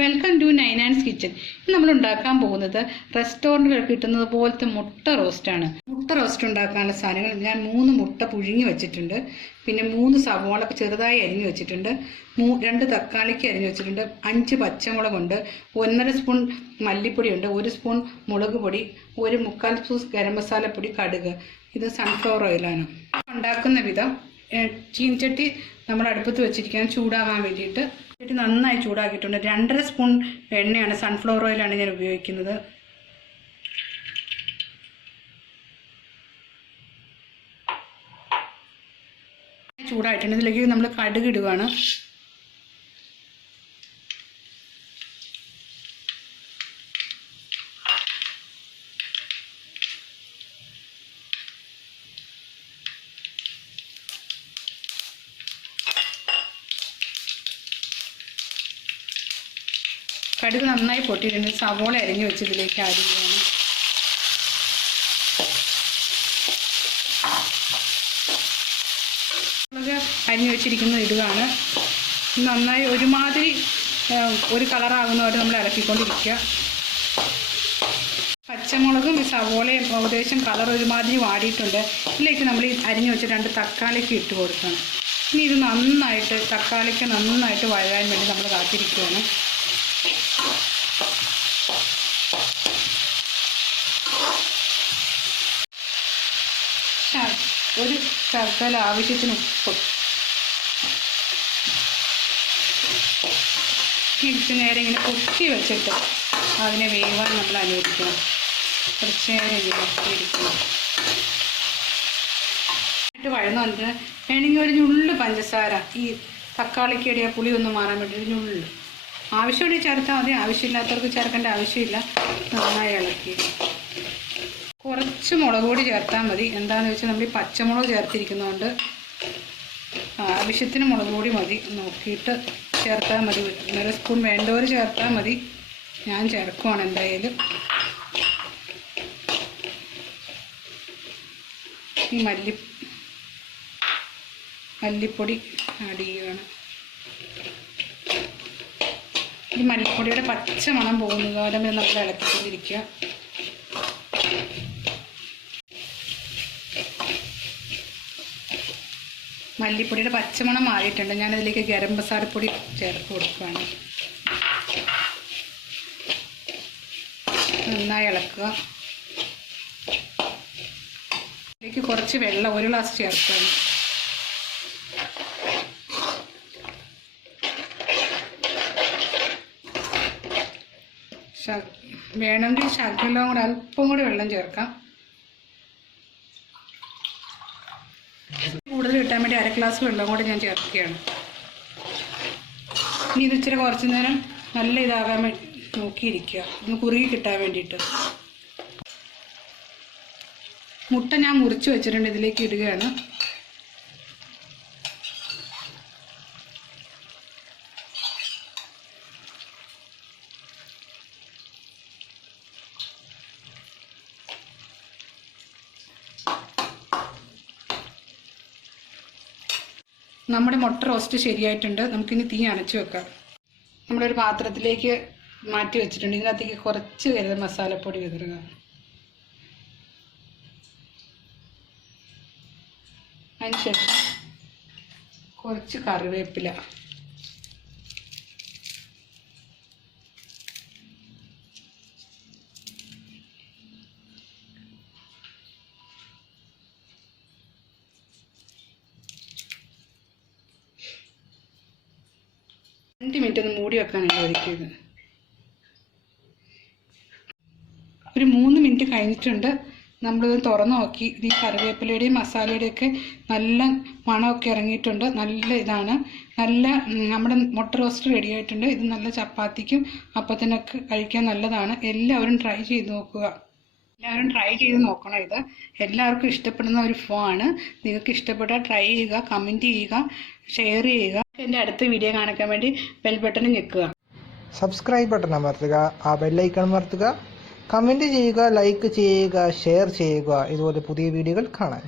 Welcome to nine ants kitchen. നമ്മൾ ഉണ്ടാക്കാൻ പോകുന്നത് റെസ്റ്റോറൻറ്റിൽ കിട്ടുന്നത് പോലത്തെ മുട്ട റോസ്റ്റാണ്. മുട്ട റോസ്റ്റ് ഉണ്ടാക്കാനുള്ള സാധനങ്ങൾ ഞാൻ 3 മുട്ട പുഴുങ്ങി വെച്ചിട്ടുണ്ട്, പിന്നെ 3 സവോള ചെറുതായി അരിഞ്ഞു വെച്ചിട്ടുണ്ട്, 2 തക്കാളിക്ക് അരിഞ്ഞു വെച്ചിട്ടുണ്ട്, 5 പച്ചമുളകുണ്ട്, 1.5 സ്പൂൺ മല്ലിപ്പൊടിയുണ്ട്, 1 സ്പൂൺ മുളക് പൊടി, 1/4 സ്പൂൺ ഗരം മസാലപ്പൊടി, കടുക്. ഇത് സൺഫ്ലവർ ഓയിലാണ്. ഉണ്ടാക്കുന്ന വിധം ചീനച്ചട്ടി നമ്മൾ അടുപ്പത്ത് വെച്ചിരിക്കാൻ ചൂടാകാൻ വേണ്ടിയിട്ട് ചട്ടി നന്നായി ചൂടാക്കിയിട്ടുണ്ട്. 2.5 സ്പൂൺ എണ്ണയാണ്, സൺഫ്ലവർ ഓയിലാണ് ഞാൻ ഉപയോഗിക്കുന്നത്. ചൂടായിട്ടുണ്ട്. ഇതിലേക്ക് നമ്മൾ കടുക് ഇടുകയാണ്. കടുക് നന്നായി പൊട്ടിയിട്ടുണ്ട്. സവോള അരിഞ്ഞു വെച്ച് ഇതിലേക്ക് ആഡ് ചെയ്യുകയാണ്. അരിഞ്ഞു വെച്ചിരിക്കുന്നത് ഇടുകയാണ്. നന്നായി ഒരുമാതിരി ഒരു കളറാകുന്നവരെ നമ്മൾ ഇളക്കിക്കൊണ്ടിരിക്കുക. പച്ചമുളകും ഈ സവോളയും ഏകദേശം കളർ ഒരുമാതിരി വാടിയിട്ടുണ്ട്. ഇതിലേക്ക് നമ്മൾ ഈ അരിഞ്ഞു വെച്ച് 2 തക്കാളിക്ക് ഇട്ട് കൊടുക്കണം. ഇനി ഇത് നന്നായിട്ട് തക്കാളിക്ക് നന്നായിട്ട് വഴകാൻ വേണ്ടി നമ്മൾ കാത്തിരിക്കുകയാണ്. ഒരു ശകലം ആവശ്യത്തിന് ഉപ്പ് കുറച്ച് നേരം ഇങ്ങനെ പൊത്തി വെച്ചിട്ട് അതിനെ വേവാൻ നമ്മൾ അനുവദിക്കണം. കുറച്ച് നേരം ഇങ്ങനെ പൊത്തിയിരിക്കണം. വഴന്നുണ്ട്. വേണമെങ്കിൽ ഒരു ഞുള്ളു പഞ്ചസാര, ഈ തക്കാളിക്ക് ഇടിയ പുളി ഒന്ന് മാറാൻ വേണ്ടി ഒരു ഞുള്ളു ആവശ്യമുണ്ടെങ്കിൽ ചേർത്താൽ മതി. ആവശ്യമില്ലാത്തവർക്ക് ചേർക്കേണ്ട ആവശ്യമില്ല. നന്നായി ഇളക്കി കുറച്ച് മുളക് പൊടി ചേർത്താൽ മതി. എന്താണെന്ന് വെച്ചാൽ നമ്മൾ ഈ പച്ചമുളക് ചേർത്തിരിക്കുന്നതുകൊണ്ട് ആവശ്യത്തിന് മുളക് പൊടി മതി, നോക്കിയിട്ട് ചേർത്താൽ മതി. 1.5 സ്പൂൺ വേണ്ടവർ ചേർത്താൽ മതി. ഞാൻ ചേർക്കുവാണ് എന്തായാലും. ഈ മല്ലിപ്പൊടി ആഡ് ചെയ്യുകയാണ്. ഈ മല്ലിപ്പൊടിയുടെ പച്ച മണം പോകുന്നത് പോലെ നമ്മൾ ഇളക്കിക്കൊണ്ടിരിക്കുക. മല്ലിപ്പൊടിയുടെ പച്ചമണം മാറിയിട്ടുണ്ട്. ഞാനതിലേക്ക് ഗരം മസാലപ്പൊടി ചേർത്ത് കൊടുക്കുകയാണ്. നന്നായി ഇളക്കുക. ഇതിലേക്ക് കുറച്ച് വെള്ളം 1 ഗ്ലാസ് ചേർക്കുകയാണ്. വേണമെങ്കിൽ ശകലം കൂടെ അല്പം കൂടി വെള്ളം ചേർക്കാം. കൂടുതൽ കിട്ടാൻ വേണ്ടി 1/2 ഗ്ലാസ് വെള്ളം കൂടെ ഞാൻ ചേർക്കുകയാണ്. ഇനി ഇത് ഇച്ചിരി കുറച്ച് നേരം നല്ല ഇതാകാൻ വേണ്ടി നോക്കിയിരിക്കുക, ഒന്ന് കുറുകി കിട്ടാൻ വേണ്ടിയിട്ട്. മുട്ട ഞാൻ മുറിച്ച് വെച്ചിട്ടുണ്ട്, ഇതിലേക്ക് ഇടുകയാണ്. നമ്മുടെ മുട്ട റോസ്റ്റ് ശരിയായിട്ടുണ്ട്. നമുക്കിനി തീ അണച്ചു വെക്കാം. നമ്മളൊരു പാത്രത്തിലേക്ക് മാറ്റി വെച്ചിട്ടുണ്ട്. ഇതിനകത്തേക്ക് കുറച്ച് ഗരം മസാലപ്പൊടി വിതറുക. അതിനുശേഷം കുറച്ച് കറിവേപ്പില, മിനിറ്റ് ഒന്ന് മൂടി വെക്കാനാണ് ഒരിക്കത്. ഒരു 3 മിനിറ്റ് കഴിഞ്ഞിട്ടുണ്ട്. നമ്മളിത് തുറന്ന് നോക്കി. ഈ കറിവേപ്പിലയുടെയും മസാലയുടെയൊക്കെ നല്ല മണമൊക്കെ ഇറങ്ങിയിട്ടുണ്ട്. നല്ല ഇതാണ്. നല്ല നമ്മുടെ മുട്ട റോസ്റ്റ് റെഡി ആയിട്ടുണ്ട്. ഇത് നല്ല ചപ്പാത്തിക്കും അപ്പത്തിനൊക്കെ കഴിക്കാൻ നല്ലതാണ്. എല്ലാവരും ട്രൈ ചെയ്ത് നോക്കുക. എല്ലാവരും ട്രൈ ചെയ്ത് നോക്കണം. ഇത് എല്ലാവർക്കും ഇഷ്ടപ്പെടുന്ന ഒരു ഫോമാണ്. നിങ്ങൾക്ക് ഇഷ്ടപ്പെട്ടാൽ ട്രൈ ചെയ്യുക, കമൻറ്റ് ചെയ്യുക, ഷെയർ ചെയ്യുക. എൻ്റെ അടുത്ത വീഡിയോ കാണിക്കാൻ വേണ്ടി ബെൽ ബട്ടൺ ഞെക്കുക. സബ്സ്ക്രൈബ് ബട്ടൺ അമർത്തുക, ആ ബെല്ലൈക്കൺ അമർത്തുക, കമൻറ്റ് ചെയ്യുക, ലൈക്ക് ചെയ്യുക, ഷെയർ ചെയ്യുക. ഇതുപോലെ പുതിയ വീഡിയോകൾ കാണാൻ.